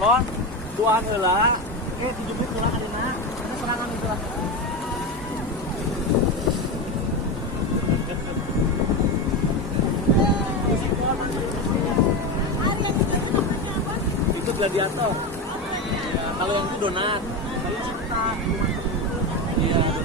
Lon, duaan heula. 7 menit heula alina. Ada serangan itu lah. Itu gladiator. Ya, kalau yang itu donat. Kalau cinta. Iya.